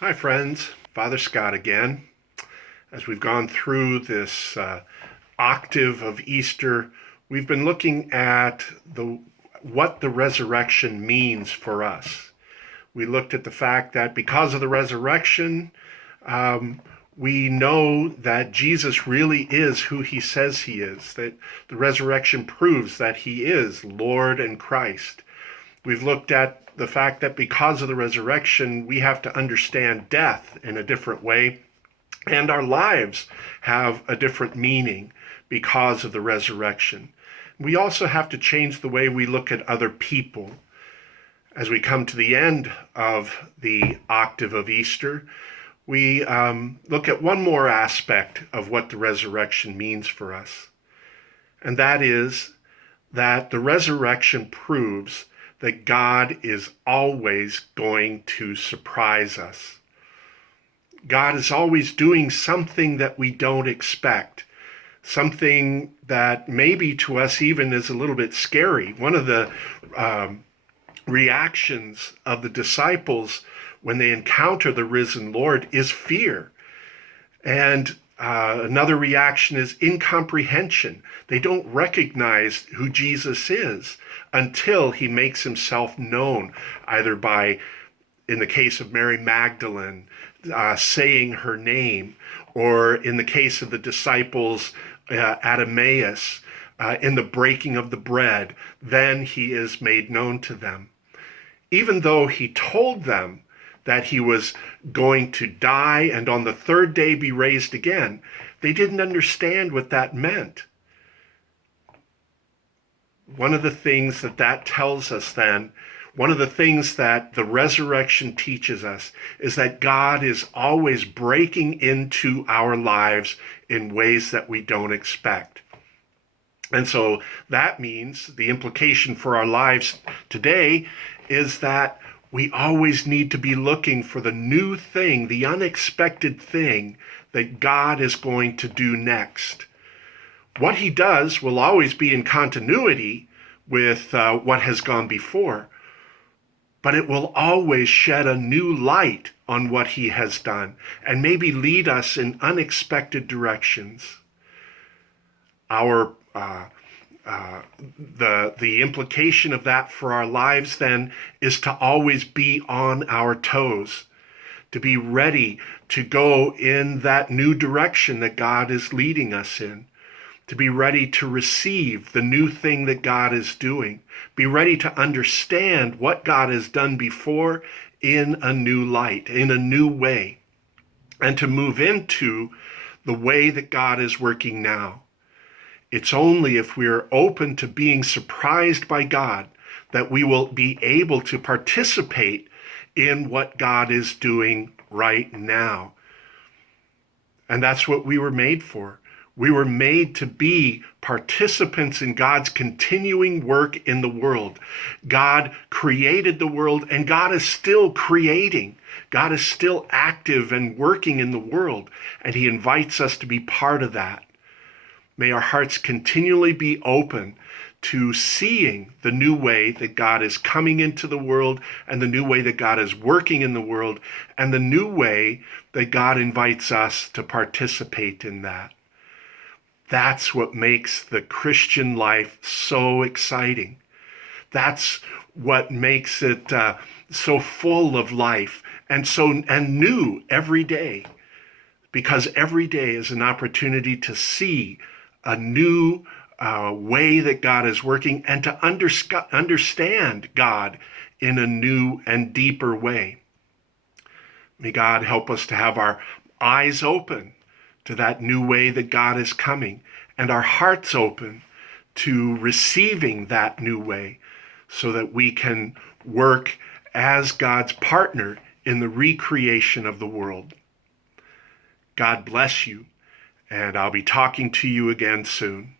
Hi, friends. Father Scott again. As we've gone through this octave of Easter, we've been looking at what the resurrection means for us. We looked at the fact that because of the resurrection, we know that Jesus really is who he says he is, that the resurrection proves that he is Lord and Christ. We've looked at the fact that because of the resurrection, we have to understand death in a different way, and our lives have a different meaning because of the resurrection. We also have to change the way we look at other people. As we come to the end of the octave of Easter, we look at one more aspect of what the resurrection means for us, and that is that the resurrection proves that God is always going to surprise us. God is always doing something that we don't expect, something that maybe to us even is a little bit scary. One of the reactions of the disciples when they encounter the risen Lord is fear. And another reaction is incomprehension. They don't recognize who Jesus is until he makes himself known, either by, in the case of Mary Magdalene, saying her name, or in the case of the disciples at Emmaus, in the breaking of the bread. Then he is made known to them. Even though he told them that he was going to die and on the third day be raised again, they didn't understand what that meant. One of the things that tells us then, one of the things that the resurrection teaches us, is that God is always breaking into our lives in ways that we don't expect. And so that means the implication for our lives today is that we always need to be looking for the new thing, the unexpected thing that God is going to do next. What he does will always be in continuity with what has gone before, but it will always shed a new light on what he has done and maybe lead us in unexpected directions. The implication of that for our lives then is to always be on our toes, to be ready to go in that new direction that God is leading us in, to be ready to receive the new thing that God is doing, be ready to understand what God has done before in a new light, in a new way, and to move into the way that God is working now. It's only if we're open to being surprised by God that we will be able to participate in what God is doing right now. And that's what we were made for. We were made to be participants in God's continuing work in the world. God created the world, and God is still creating. God is still active and working in the world, and he invites us to be part of that. May our hearts continually be open to seeing the new way that God is coming into the world, and the new way that God is working in the world, and the new way that God invites us to participate in that. That's what makes the Christian life so exciting. That's what makes it so full of life and new every day, because every day is an opportunity to see a new way that God is working and to understand God in a new and deeper way. May God help us to have our eyes open to that new way that God is coming, and our hearts open to receiving that new way, so that we can work as God's partner in the recreation of the world. God bless you, and I'll be talking to you again soon.